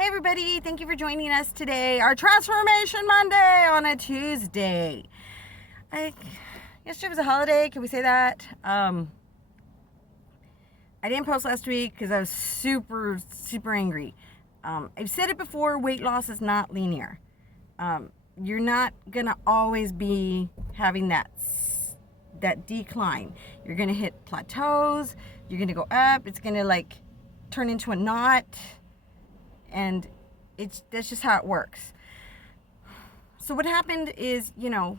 Hey everybody, thank you for joining us today. Our Transformation Monday on a Tuesday. Yesterday was a holiday, can we say that? I didn't post last week because I was super angry. I've said it before, weight loss is not linear. You're not gonna always be having that decline. You're gonna hit plateaus, you're gonna go up, it's gonna like turn into a knot, and that's just how it works. So what happened is, I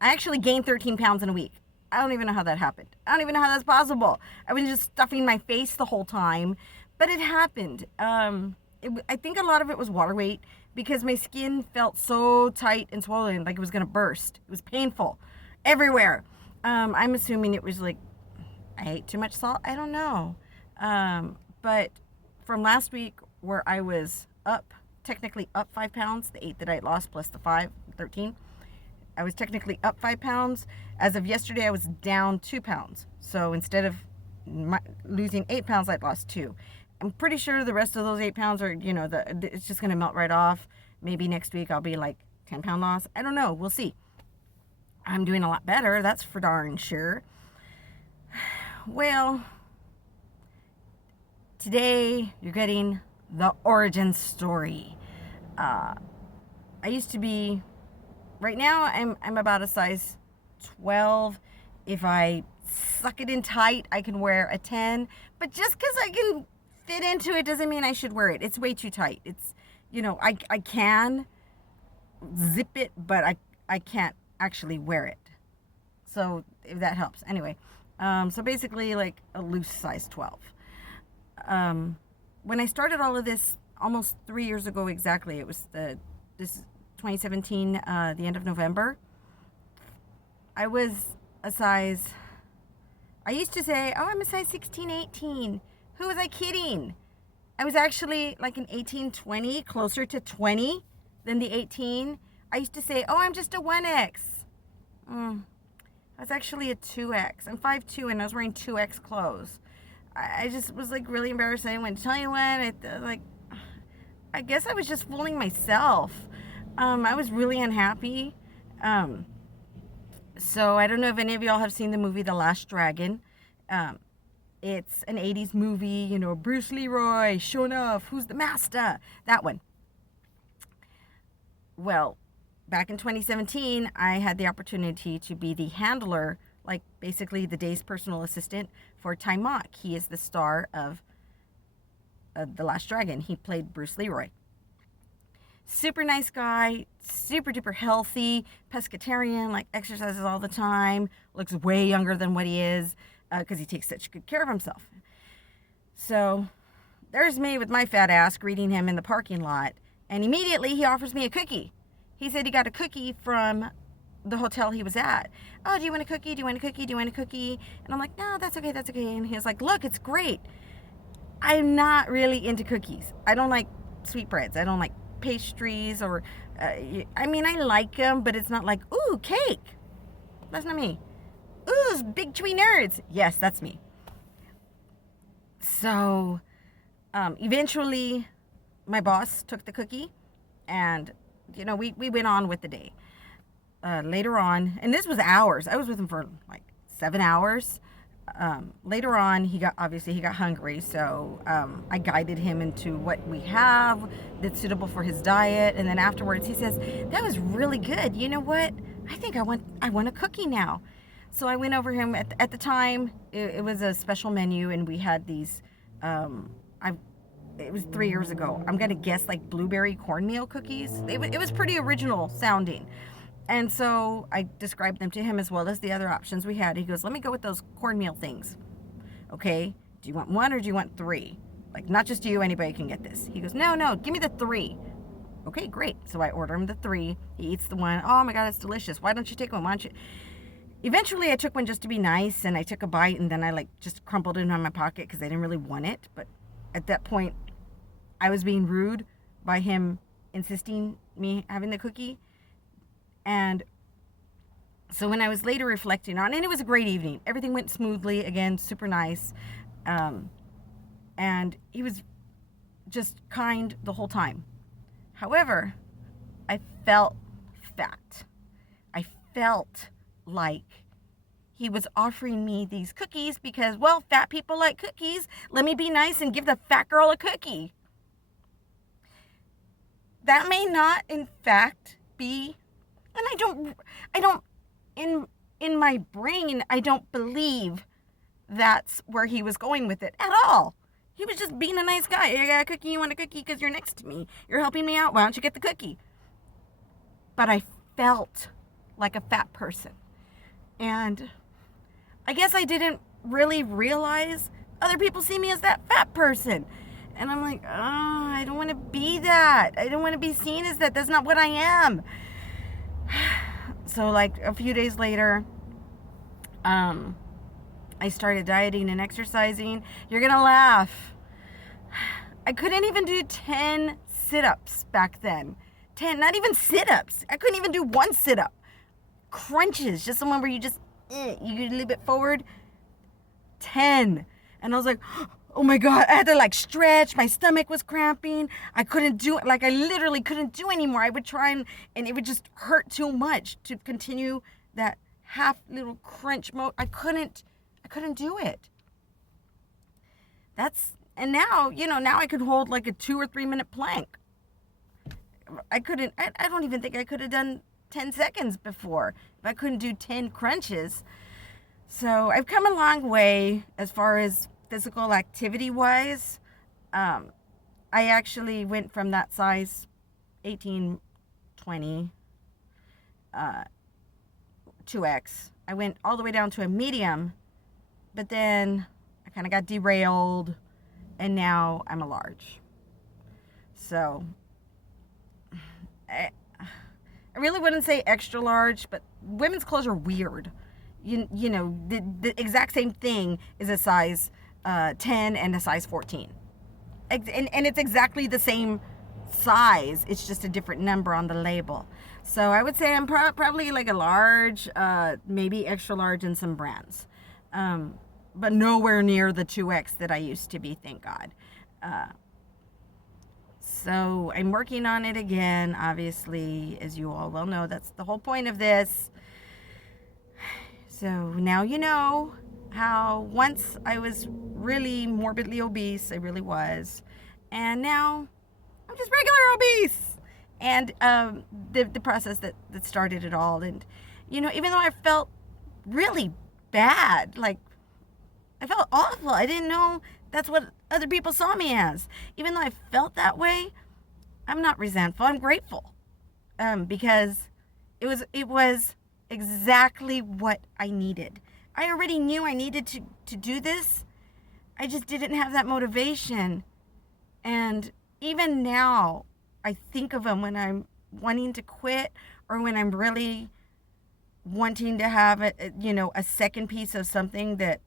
actually gained 13 pounds in a week. I don't even know how that happened. I don't even know how that's possible. I was just stuffing my face the whole time, but it happened. I think a lot of it was water weight because my skin felt so tight and swollen, like it was gonna burst. It was painful everywhere. I'm assuming it was like I ate too much salt. I don't know. But from last week where I was technically up 5 pounds, the 8 that I lost plus the 5, 13. I was technically up 5 pounds. As of yesterday, I was down 2 pounds. So instead of losing 8 pounds, I'd lost 2. I'm pretty sure the rest of those 8 pounds are, it's just going to melt right off. Maybe next week I'll be like 10-pound loss. I don't know. We'll see. I'm doing a lot better. That's for darn sure. Well, today you're getting the origin story. I used to be, right now I'm about a size 12. If I suck it in tight, I can wear a 10. But just because I can fit into it doesn't mean I should wear it. It's way too tight. It's, I can zip it, but I can't actually wear it. So if that helps. Anyway, so basically like a loose size 12. When I started all of this almost 3 years ago exactly, it was this 2017, the end of November. I was I used to say, oh, I'm a size 16, 18. Who was I kidding? I was actually like an 18, 20, closer to 20 than the 18. I used to say, oh, I'm just a 1X. I was actually a 2X. I'm 5'2", and I was wearing 2X clothes. I just was like really embarrassed. I went, tell you what, I guess I was just fooling myself. I was really unhappy. So I don't know if any of y'all have seen the movie The Last Dragon. It's an 80s movie, Bruce Leroy, Sho'nuff, who's the master? That one. Well, back in 2017, I had the opportunity to be the handler, like basically the day's personal assistant for Ty Mok. He is the star of The Last Dragon. He played Bruce Leroy. Super nice guy, super duper healthy, pescatarian, like exercises all the time, looks way younger than what he is because he takes such good care of himself. So there's me with my fat ass greeting him in the parking lot, and immediately he offers me a cookie. He said he got a cookie from the hotel he was at. Oh, do you want a cookie? Do you want a cookie? Do you want a cookie? And I'm like, no, that's okay, that's okay. And he was like, look, it's great. I'm not really into cookies. I don't like sweetbreads. I don't like pastries or, I like them, but it's not like, ooh, cake. That's not me. Ooh, big chewy nerds. Yes, that's me. So, eventually, my boss took the cookie, and, we went on with the day. Later on, and this was hours. I was with him for like 7 hours. Later on, he got hungry, so I guided him into what we have that's suitable for his diet. And then afterwards, he says, "That was really good. You know what? I think I want a cookie now." So I went over him at the time. It was a special menu, and we had these. It was 3 years ago. I'm gonna guess like blueberry cornmeal cookies. It was pretty original sounding. And so I described them to him as well as the other options we had. He goes, let me go with those cornmeal things. Okay, do you want 1 or do you want 3? Like, not just you, anybody can get this. He goes, no, give me the 3. Okay, great. So I order him the 3. He eats the 1. Oh my God, it's delicious. Why don't you take one? Why don't you? Eventually I took one just to be nice, and I took a bite, and then I just crumpled it in my pocket because I didn't really want it. But at that point, I was being rude by him insisting me having the cookie. And so when I was later reflecting on, and it was a great evening, everything went smoothly, again, super nice. And he was just kind the whole time. However, I felt fat. I felt like he was offering me these cookies because, well, fat people like cookies. Let me be nice and give the fat girl a cookie. That may not, in fact, be, and I don't, in my brain, I don't believe that's where he was going with it at all. He was just being a nice guy. I got a cookie, you want a cookie because you're next to me. You're helping me out. Why don't you get the cookie? But I felt like a fat person. And I guess I didn't really realize other people see me as that fat person. And I'm like, oh, I don't want to be that. I don't want to be seen as that. That's not what I am. So like a few days later, I started dieting and exercising. You're going to laugh. I couldn't even do 10 sit-ups back then. 10, not even sit-ups. I couldn't even do one sit-up. Crunches, just the one where you just, you get a little bit forward. 10. And I was like, oh my God, I had to like stretch. My stomach was cramping. I couldn't do it. Like I literally couldn't do anymore. I would try and it would just hurt too much to continue that half little crunch mode. I couldn't do it. And now, now I could hold like a 2 or 3 minute plank. I don't even think I could have done 10 seconds before if I couldn't do 10 crunches. So I've come a long way as far as physical activity wise. I actually went from that size 18, 20, 2X. I went all the way down to a medium, but then I kind of got derailed and now I'm a large. So I really wouldn't say extra large, but women's clothes are weird. You know, the exact same thing is a size 10 and a size 14. And it's exactly the same size. It's just a different number on the label. So I would say I'm probably like a large, maybe extra large in some brands. But nowhere near the 2X that I used to be, thank God. So I'm working on it again, obviously, as you all well know. That's the whole point of this. So now you know how once I was really morbidly obese, I really was, and now I'm just regular obese. And the process that started it all, and even though I felt really bad, like I felt awful, I didn't know that's what other people saw me as. Even though I felt that way, I'm not resentful. I'm grateful, because it was exactly what I needed. I already knew I needed to do this. I just didn't have that motivation. And even now, I think of them when I'm wanting to quit or when I'm really wanting to have a second piece of something that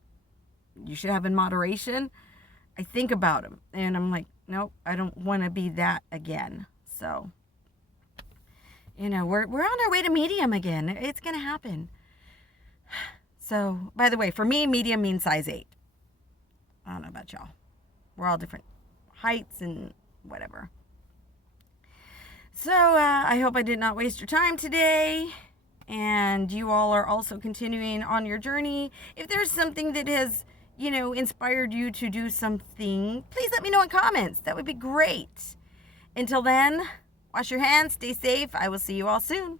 you should have in moderation. I think about them and I'm like, nope, I don't want to be that again. So, we're on our way to medium again. It's going to happen. So, by the way, for me, medium means size 8. I don't know about y'all. We're all different heights and whatever. So, I hope I did not waste your time today. And you all are also continuing on your journey. If there's something that has, inspired you to do something, please let me know in comments. That would be great. Until then, wash your hands, stay safe. I will see you all soon.